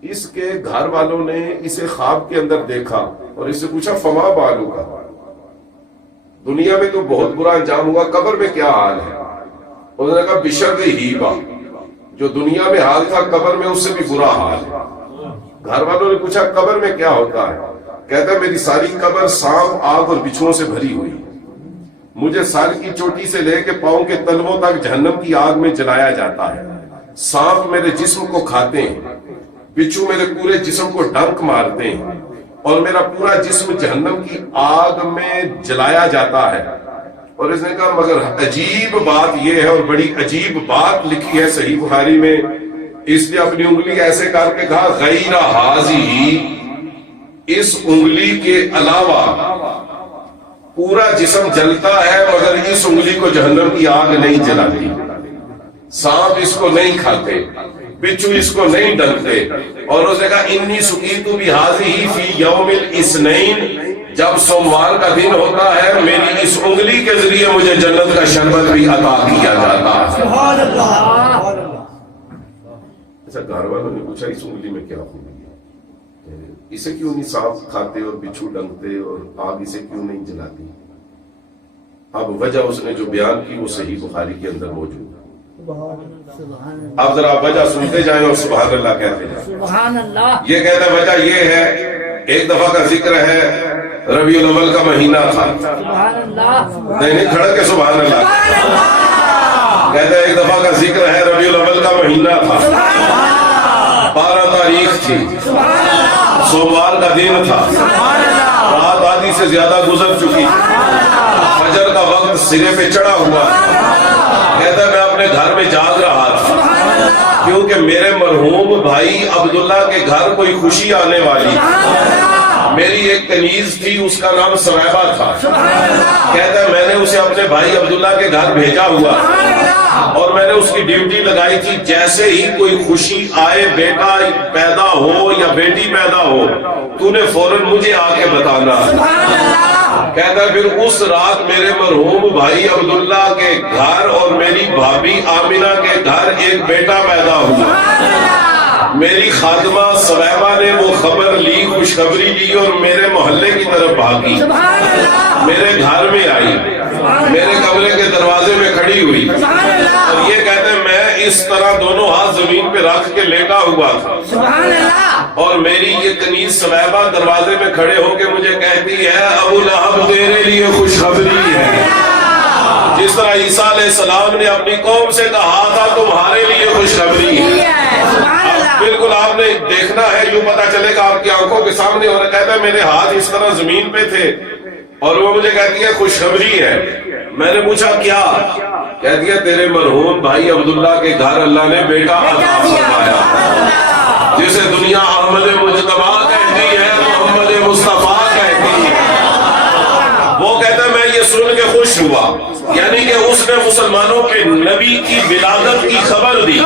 اس کے گھر والوں نے اسے خواب کے اندر دیکھا اور اس سے پوچھا فما بالو کا، دنیا میں تو بہت برا انجام ہوا، قبر میں کیا حال ہے؟ انہوں نے کہا بشر ہیبا، جو دنیا میں حال تھا قبر میں اس سے بھی برا حال ہے۔ گھر والوں نے پوچھا قبر میں کیا ہوتا ہے؟ کہتا ہے میری ساری قبر سانپ، آگ اور بچھوؤں سے بھری ہوئی، مجھے سر کی چوٹی سے لے کے پاؤں کے تلووں تک جہنم کی آگ میں جلایا جاتا ہے، سانپ میرے جسم کو کھاتے ہیں، بچھو میرے پورے جسم کو ڈنک مارتے ہیں، اور میرا پورا جسم جہنم کی آگ میں جلایا جاتا ہے۔ اور اس نے کہا مگر عجیب بات یہ ہے، اور بڑی عجیب بات لکھی ہے صحیح بخاری میں، اس نے اپنی انگلی ایسے کر کے کہا غیر حاضی، اس انگلی کے علاوہ پورا جسم جلتا ہے مگر اس انگلی کو جہنم کی آگ نہیں جلاتی، سانپ اس کو نہیں کھاتے، بچھو اس کو نہیں ڈنکتے۔ اور اس نے کہا انی سقیت بہذہ فی یوم الاثنین، جب سوموار کا دن ہوتا ہے میری اس انگلی کے ذریعے مجھے جنت کا شربت بھی عطا کیا جاتا ہے۔ سبحان اللہ۔ اچھا، گھر والوں نے پوچھا اس انگلی میں کیا خوبی ہے؟ اسے کیوں نہیں سانپ کھاتے اور بچھو ڈنگتے اور آگ اسے کیوں نہیں جلاتی؟ اب وجہ اس نے جو بیان کی وہ صحیح بخاری کے اندر موجود ہے. اب ذرا وجہ سنتے جائیں اور سبحان اللہ کہتے جائیں. سبحان اللہ. یہ کہتا ہے وجہ یہ ہے، ایک دفعہ کا ذکر ہے ربیع الاول کا مہینہ تھا. سبحان اللہ. نہیں کھڑا کے سبحان اللہ کہتا ہے ایک دفعہ کا ذکر ہے ربیع الاول کا مہینہ تھا، 12 تاریخ تھی، سوموار کا دن تھا، رات آدھی سے زیادہ گزر چکی، فجر کا وقت سرے پہ چڑھا ہوا. کہتا ہے میں اپنے گھر میں جاگ رہا تھا کیونکہ میرے مرحوم بھائی عبداللہ کے گھر کوئی خوشی آنے والی. میری ایک کنیز تھی، اس کا نام سویبہ تھا. کہتا ہے میں نے اسے اپنے بھائی عبداللہ کے گھر بھیجا ہوا اور میں نے اس کی ڈیوٹی لگائی تھی جیسے ہی کوئی خوشی آئے، بیٹا پیدا ہو یا بیٹی پیدا ہو، تو نے فوراً مجھے آ کے بتانا. کہتا ہے پھر اس رات میرے مرحوم بھائی عبداللہ کے گھر اور میری بھابھی آمینہ کے گھر ایک بیٹا پیدا ہوا. میری خادمہ سویبہ نے وہ خبر لی، خوشخبری لی اور میرے محلے کی طرف بھاگی، میرے گھر میں آئی، میرے کمرے کے دروازے میں کھڑی ہوئی اور یہ کہتے ہیں میں اس طرح دونوں ہاتھ زمین پہ رکھ کے لیٹا ہوا تھا اور میری یہ کنیز سویبہ دروازے میں کھڑے ہو کے مجھے کہتی ہے ابو لہب تیرے لیے خوشخبری ہے. جس طرح عیسیٰ علیہ السلام نے اپنی قوم سے کہا تھا تمہارے لیے خوشخبری ہے. بالکل آپ نے دیکھنا ہے، یوں پتا چلے گا آپ کی آنکھوں کے سامنے. اور کہتا ہے میرے ہاتھ اس طرح زمین پہ تھے اور وہ مجھے کہتی ہے خوشخبری ہے. میں نے پوچھا کیا؟ کہتی ہے تیرے مرحوم بھائی عبداللہ کے گھر اللہ نے بیٹا عطا فرمایا، جسے دنیا احمد مجتبی کہتی ہے، محمد مصطفیٰ کہتی ہے. وہ کہتا ہے میں یہ سن کے خوش ہوا، یعنی کہ اس نے مسلمانوں کے نبی کی ولادت کی خبر دی،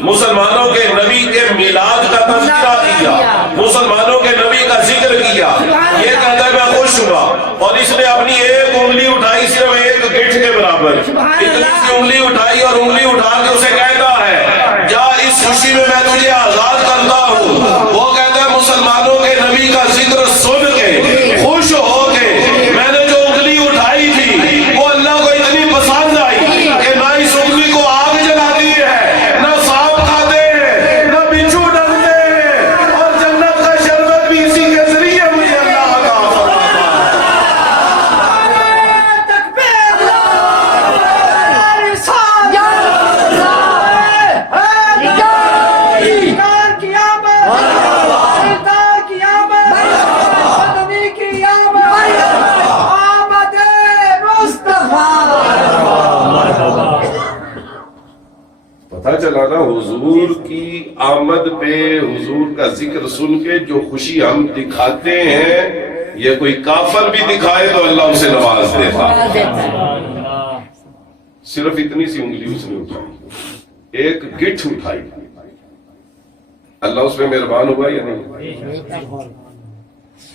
مسلمانوں کے نبی کے میلاد کا تذکرہ کیا، مسلمانوں کے نبی کا ذکر کیا. یہ کہتا ہے میں خوش ہوا اور اس نے اپنی ایک انگلی اٹھائی، صرف ایک گٹھ کے برابر اتنی سی انگلی اٹھائی اور انگلی اٹھا کے اسے کہتا ہے جا اس خوشی میں میں تجھے آزاد کرتا ہوں. وہ کہتا ہے مسلمانوں کے نبی کا ذکر سن کے خوش ہو کے میں نے جو انگلی اٹھائی تھی وہ اللہ کو اتنی پسند آئی کہ نہ اس انگلی کو آگ جلاتی ہے، نہ سانپ کھاتے ہیں، نہ بچھو ڈنگتے ہیں، اور جنت کا شربت بھی اسی کے ذریعے مجھے اللہ عطا پتہ چلا نا حضور کی آمد پہ، حضور کا ذکر سن کے جو خوشی ہم دکھاتے ہیں یہ کوئی کافر بھی دکھائے تو اللہ اسے نواز دیتا. صرف اتنی سی انگلی اس نے اٹھائی، ایک گٹھ اٹھائی، اللہ اس پہ مہربان ہوا یا نہیں؟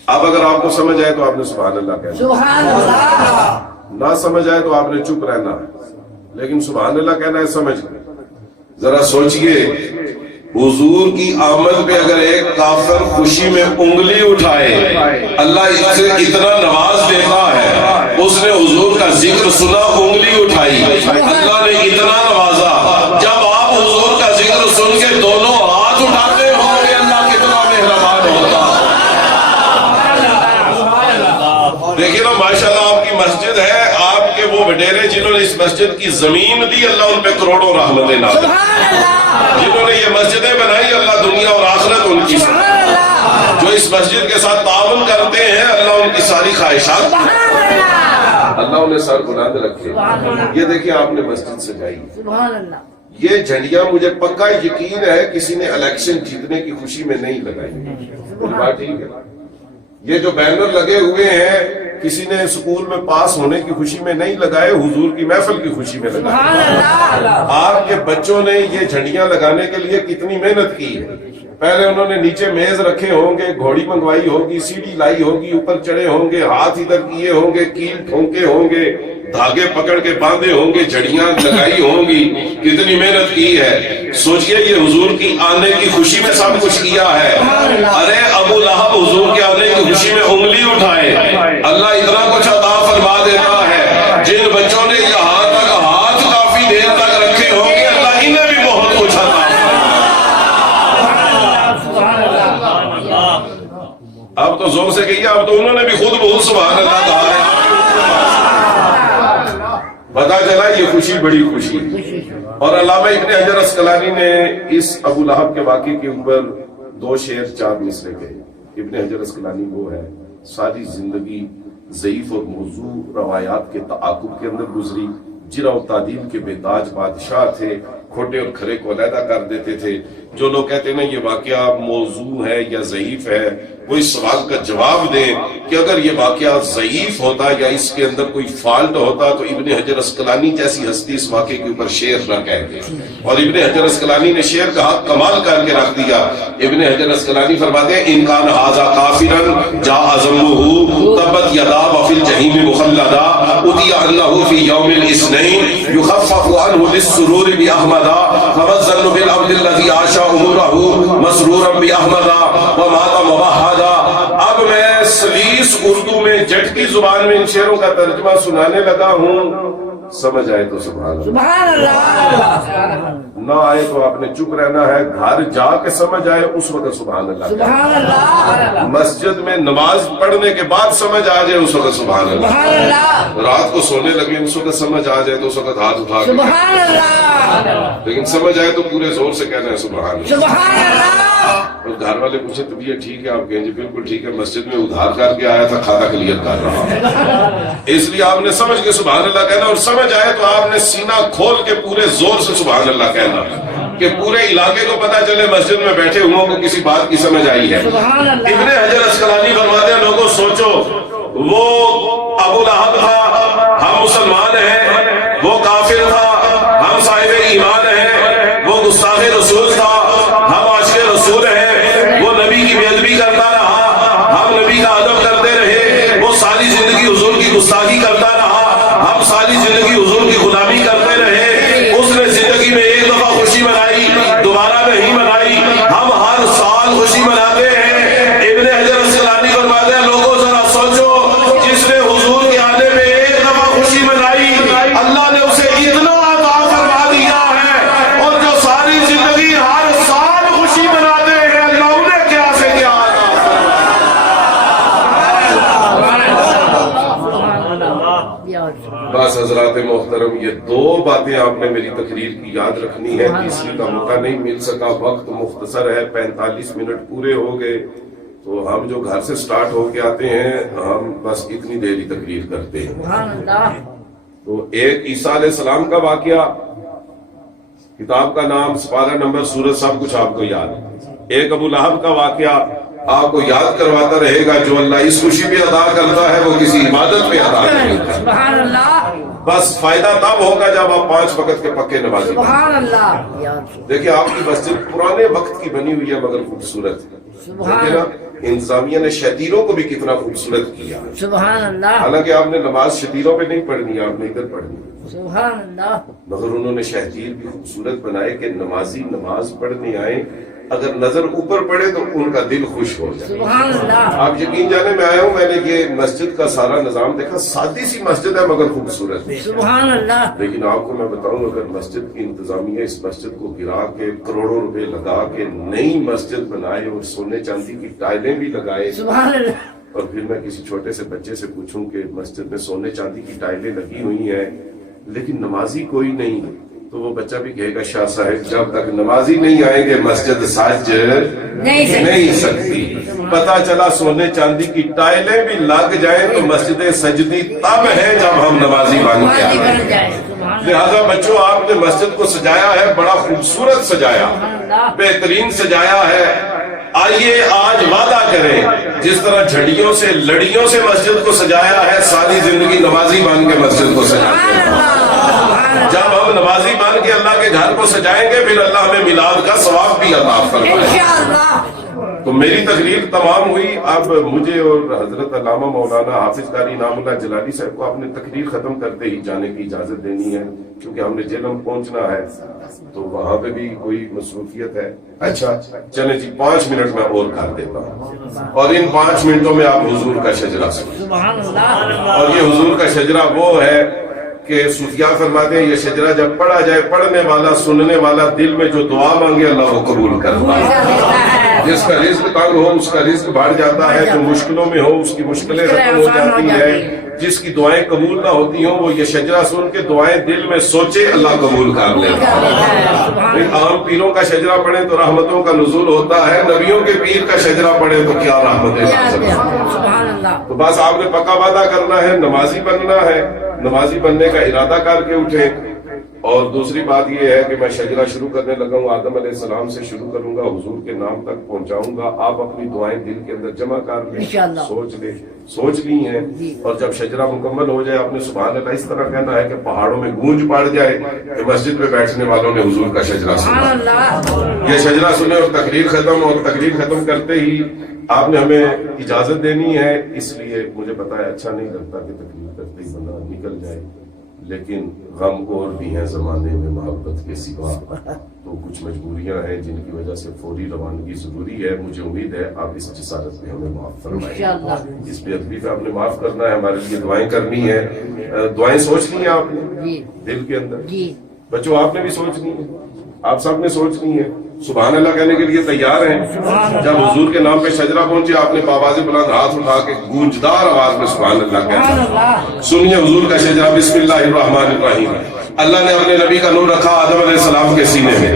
اب اگر آپ کو سمجھ آئے تو آپ نے سبحان اللہ کہنا، نہ سمجھ آئے تو آپ نے چپ رہنا، لیکن سبحان اللہ کہنا ہے سمجھ گئے. ذرا سوچئے حضور کی آمد پہ اگر ایک کافر خوشی میں انگلی اٹھائے اللہ اسے اتنا نواز دیتا ہے. اس نے حضور کا ذکر سنا، انگلی اٹھائی، اللہ نے اتنا نوازا. جب آپ حضور کا ذکر سن کے دونوں ہاتھ اٹھاتے ہوں گے اللہ کتنا مہربان ہوتا. دیکھیے نا ماشاءاللہ آپ کی مسجد ہے، آپ کے وہ وڈیرے جنہوں نے اس مسجد کی زمین دی اللہ ان پہ کروڑوں رحمتیں نازل، جنہوں نے یہ مسجدیں بنائی اللہ دنیا اور آخرت ان کی، جو اس مسجد کے ساتھ تعاون کرتے ہیں اللہ ان کی ساری خواہشات، اللہ انہیں سر بلند رکھے. یہ دیکھیں آپ نے مسجد سجائی، یہ جھنڈیاں مجھے پکا یقین ہے کسی نے الیکشن جیتنے کی خوشی میں نہیں لگائی. بات ٹھیک ہے. یہ جو بینر لگے ہوئے ہیں کسی نے سکول میں پاس ہونے کی خوشی میں نہیں لگائے، حضور کی محفل کی خوشی میں لگائے. آپ کے بچوں نے یہ جھنڈیاں لگانے کے لیے کتنی محنت کی ہے. پہلے انہوں نے نیچے میز رکھے ہوں گے، گھوڑی منگوائی ہوگی، سیڑھی لائی ہوگی، اوپر چڑھے ہوں گے، ہاتھ ادھر کیے ہوں گے، کیل ٹھونکے ہوں گے، دھاگے پکڑ کے باندھے ہوں گے, جھڑیاں لگائی ہوں گی, کتنی محنت کی ہے. سوچئے یہ حضور کی آنے کی خوشی میں سب کچھ کیا ہے. ارے ابو لہب حضور کے آنے کی خوشی میں انگلی اٹھائے, اللہ اتنا کچھ عطا فرما دیتا ہے. جن بچوں نے یہاں تک ہاتھ کافی دیر تک رکھے ہوں گے, اللہ انہیں بھی بہت کچھ عطا. اب تو زور سے کہیے, اب تو انہوں نے بھی خود بہت سبحان اللہ کہا ہے. پتا چلا یہ خوشی بڑی خوشی. اور علامہ ابن حجر اسقلانی نے اس ابو لہب کے واقعے کے اوپر 2 شعر 4 مصرے کہے. ابن حجر اسقلانی وہ ہے ساری زندگی ضعیف اور موضوع روایات کے تعاقب کے اندر گزری. جرح و تعدیل کے بے تاج بادشاہ تھے, کھوٹے اور کھرے کو علیحدہ کر دیتے تھے. جو لوگ کہتے ہیں نا یہ واقعہ موضوع ہے یا ضعیف ہے, وہ اس سوال کا جواب دیں کہ اگر یہ واقعہ ضعیف ہوتا یا اس کے اندر کوئی فالٹ ہوتا تو ابن حجر اسقلانی جیسی ہستی اس واقعے کے اوپر شعر نہ کہتے. اور ابن حجر اسقلانی نے شعر کہا کمال کر کے رکھ دیا. ابن حجر اسقلانی فرماتے ہیں ان کان ھذا کافرا جاء ذمہ تبت یدا وفی الجحیم مخلدا اتی انه فی یوم الاثنین یخفف عنه للسرور باحمدا فما الظن بالعبد الذی عاش امورہ مسرورا باحمدا ومات موحدا. اب میں سلیس اردو میں جٹکی زبان میں ان شعروں کا ترجمہ سنانے لگا ہوں, سمجھ آئے تو سبحان اللہ, نہ آئے تو آپ نے چپ رہنا ہے. گھر جا کے سمجھ آئے اس وقت سبحان اللہ. مسجد میں نماز پڑھنے کے بعد سمجھ آ جائے اس وقت سبحان اللہ. رات کو سونے لگے اس وقت سمجھ آ جائے تو اس وقت ہاتھ اٹھا کے, لیکن سمجھ آئے تو پورے زور سے کہنا ہے سبحان اللہ. اور گھر والے پوچھے تو یہ ٹھیک ہے, آپ کہیں جی بالکل ٹھیک ہے, مسجد میں ادھار کر کے آیا تھا, کھاتا کلیئر کر رہا ہوں. اس لیے آپ نے سمجھ کے سبحان اللہ کہنا, اور سمجھ آئے تو آپ نے سینہ کھول کے پورے زور سے سبحان اللہ کہنا کہ پورے علاقے کو پتا چلے مسجد میں بیٹھے ہوں کو کسی بات کی سمجھ آئی ہے. ابن حجر اسقلانی فرماتے ہیں لوگوں سوچو, وہ ابو لہب تھا, ہم مسلمان ہیں, وہ کافر تھا, ہم صاحب ایمان ہیں, وہ گستاخ رسول تھا, ہم عاشق رسول ہیں, وہ نبی کی بے ادبی کرتا رہا, ہم نبی کا ادب کرتے رہے, وہ ساری زندگی حضور کی گستاخی کرتا رہا, ہم ساری زندگی حضور کی غلامی کرتے رہے. اس نے زندگی میں ایک دفعہ خوشی منائی, دوبارہ نہیں منائی, ہم ہر سال خوشی مناتے ہیں. ابن حجر اسقلانی فرماتے ہیں لوگوں ذرا سوچو, جس نے حضور کے آنے میں ایک دفعہ خوشی منائی اللہ نے اسے اتنا عطا فرما دیا ہے, اور جو ساری زندگی ہر سال خوشی مناتے ہیں اللہ انہیں کیا سے کیا بس. حضرات محترم, یہ 2 باتیں آپ نے میری تقریر کی یاد رکھنی ہے. تیسری کا موقع نہیں مل سکا, وقت مختصر ہے, 45 منٹ پورے ہو گئے. تو ہم جو گھر سے سٹارٹ ہو کے آتے ہیں ہم بس اتنی دیر ہی تقریر کرتے ہیں. تو ایک عیسیٰ علیہ السلام کا واقعہ, کتاب کا نام, سپارہ نمبر, سورت, سب کچھ آپ کو یاد ہے. ایک ابو لہب کا واقعہ آپ کو یاد کرواتا رہے گا. جو اللہ اس خوشی پہ ادا کرتا ہے وہ کسی عبادت پہ ادا کرتا ہے. بس فائدہ تب ہوگا جب آپ 5 وقت کے پکے نمازی. دیکھیں آپ کی مسجد پرانے وقت کی بنی ہوئی ہے مگر خوبصورت ہے. دیکھیں نا انتظامیہ نے شتیروں کو بھی کتنا خوبصورت کیا. سبحان اللہ. حالانکہ آپ نے نماز شتیروں پہ نہیں پڑھنی, آپ نے ادھر پڑھنی. سبحان اللہ. مگر انہوں نے شتیر بھی خوبصورت بنائے کہ نمازی نماز پڑھنے آئے, اگر نظر اوپر پڑے تو ان کا دل خوش ہو جائے. سبحان اللہ. آپ یقین جانے میں آیا ہوں, میں نے یہ مسجد کا سارا نظام دیکھا, سادی سی مسجد ہے مگر خوبصورت. سبحان اللہ. لیکن آپ کو میں بتاؤں, اگر مسجد کی انتظامیہ اس مسجد کو گرا کے کروڑوں روپے لگا کے نئی مسجد بنائے اور سونے چاندی کی ٹائلیں بھی لگائے, سبحان اللہ, اور پھر میں کسی چھوٹے سے بچے سے پوچھوں کہ مسجد میں سونے چاندی کی ٹائلیں لگی ہوئی ہیں لیکن نمازی کوئی نہیں, تو وہ بچہ بھی کہے گا شاہ صاحب جب تک نمازی نہیں آئیں گے مسجد سج نہیں سکتی. پتا چلا سونے چاندی کی ٹائلیں بھی لگ جائیں تو مسجد سجدی تب ہے جب ہم نمازی بن کے آئیں. لہذا بچوں آپ نے مسجد کو سجایا ہے, بڑا خوبصورت سجایا, بہترین سجایا ہے. آئیے آج وعدہ کریں جس طرح جھڑیوں سے لڑیوں سے مسجد کو سجایا ہے, ساری زندگی نمازی بن کے مسجد کو سجاتے ہیں. جب ہم نمازی بن کے اللہ کے گھر کو سجائیں گے پھر اللہ ہمیں میلاد کا ثواب بھی عطا فرمائے. تو میری تقریر تمام ہوئی. اب مجھے اور حضرت علامہ مولانا حافظ قاری انعام اللہ جلالی صاحب کو آپ نے تقریر ختم کرتے ہی جانے کی اجازت دینی ہے کیونکہ ہم نے جہلم پہنچنا ہے تو وہاں پہ بھی کوئی مصروفیت ہے. اچھا چلیں جی 5 منٹ میں اور کر دیتا ہوں اور ان 5 منٹوں میں آپ حضور کا شجرہ سنیں. سبحان اللہ. اور یہ حضور کا شجرہ وہ ہے کہ صوفیاء فرماتے ہیں یہ شجرہ جب پڑھا جائے پڑھنے والا سننے والا دل میں جو دعا مانگے اللہ وہ قبول کرتا ہے. جس کا رزق تنگ ہو اس کا رزق بڑھ جاتا ہے, جو مشکلوں میں ہو اس کی مشکلیں ختم ہو جاتی ہیں, جس کی دعائیں قبول نہ ہوتی ہوں وہ یہ شجرہ سن کے دعائیں دل میں سوچے اللہ قبول کر لیتا ہے. عام پیروں کا شجرہ پڑھیں تو رحمتوں کا نزول ہوتا ہے, نبیوں کے پیر کا شجرہ پڑھیں تو کیا رحمتیں نازل ہوتی ہیں. سبحان اللہ. تو بس آپ نے پکا وعدہ کرنا ہے, نمازی بننا ہے, نمازی بننے کا ارادہ کر کے اٹھیں. اور دوسری بات یہ ہے کہ میں شجرہ شروع کرنے لگا ہوں, آدم علیہ السلام سے شروع کروں گا, حضور کے نام تک پہنچاؤں گا. آپ اپنی دعائیں دل کے اندر جمع کر لیں, انشاءاللہ. سوچ لی ہیں, اور جب شجرہ مکمل ہو جائے آپ نے سبحان اللہ اس طرح کہنا ہے کہ پہاڑوں میں گونج پڑ جائے کہ مسجد میں بیٹھنے والوں نے حضور کا شجرہ سنا. سبحان اللہ. یہ شجرہ سنے اور تقریر ختم, اور تقریر ختم کرتے ہی آپ نے ہمیں اجازت دینی ہے. اس لیے مجھے پتا ہے اچھا نہیں لگتا کہ تقریر کرتے ہی بندہ نکل جائے, لیکن غم اور بھی ہیں زمانے میں محبت کے سوا, تو کچھ مجبوریاں ہیں جن کی وجہ سے فوری روانگی ضروری ہے. مجھے امید ہے آپ اس جسارت میں ہمیں معاف فرمائیں, اس بے ادبی پہ آپ نے معاف کرنا ہے, ہمارے لیے دعائیں کرنی ہے. دعائیں سوچ لی ہیں آپ نے دل کے اندر؟ بچوں آپ نے بھی سوچ لی ہیں, آپ سب نے سوچ لی ہیں. سبحان اللہ کہنے کے لیے تیار ہیں؟ جب حضور کے نام پہ شجرہ پہنچے آپ نے بآواز بلند ہاتھ اٹھا کے گونجدار آواز میں سبحان اللہ کہا. سنیے حضور کا شجرہ, بسم اللہ الرحمن الرحیم. اللہ نے اپنے نبی کا نور رکھا آدم علیہ السلام کے سینے میں,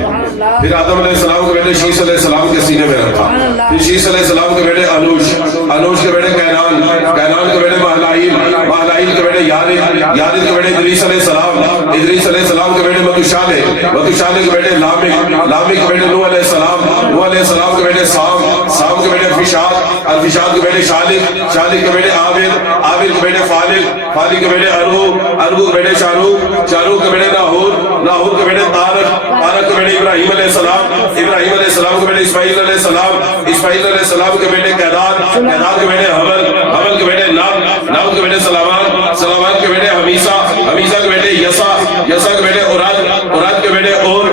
پھر آدم علیہ السلام کے بیٹے شیس علیہ السلام کے سینے میں رکھا, پھر شیس علیہ السلام کے بیٹے انوش, انوش کے بیٹے کینان, کینان کے بیٹے مہلائیل, مہلائیل کے بیٹے یارد, یارد کے بیٹے ادریس علیہ السلام, ادریس علیہ السلام کے بیٹے متوشالح, متوشالح کے بیٹے لامک, لامک کے بیٹے نوح علیہ السلام, نوح علیہ السلام کے بیٹے سام, سام کے بیٹے فشاد, الفشاد کے بیٹے شالک, شالک کے بیٹے عابد, عابد کے بیٹے فالق, فالق کے بیٹے ارغو, ارغو کے بیٹے شاروق, شاروق کے بیٹے ناہور, ناہور کے بیٹے طارق, طارق کے بیٹے ابراہیم علیہ السلام, ابراہیم علیہ السلام کے بیٹے اسماعیل علیہ السلام, اسماعیل علیہ السلام کے بیٹے کیدار, کیدار کے بیٹے حبل, حبل کے بیٹے ناب, ناب کے بیٹے سلامان, سلامان کے بیٹے حمیسہ, حمیسہ کے بیٹے یسا, یسا کے بیٹے اوراد, اوراد کے بیٹے اور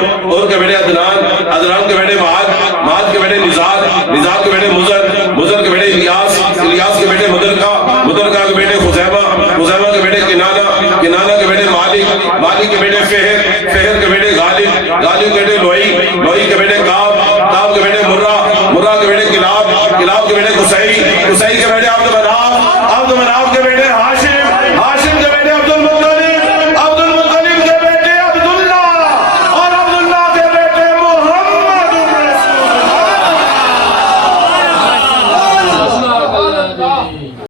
کے بیٹے عدنان, عدنان کے بیٹے معاد, معاد کے بیٹے نزاد, نزاد کے بیٹے مزر, مزر کے بیٹے الیاس, الیاس کے بیٹے مدرکہ, مدرکہ کے بیٹے خزیمہ, خزیمہ کے بیٹے کنانہ, کنانہ کے بیٹے مالک, مالک کے بیٹے فہر, فہر کے بیٹے غالب, غالب کے بیٹے لوئی, لوئی کے بیٹے کعب, کعب کے بیٹے مرہ, مرہ کے بیٹے کلاب, کلاب کے بیٹے قصی, قصی کے بیٹے عبد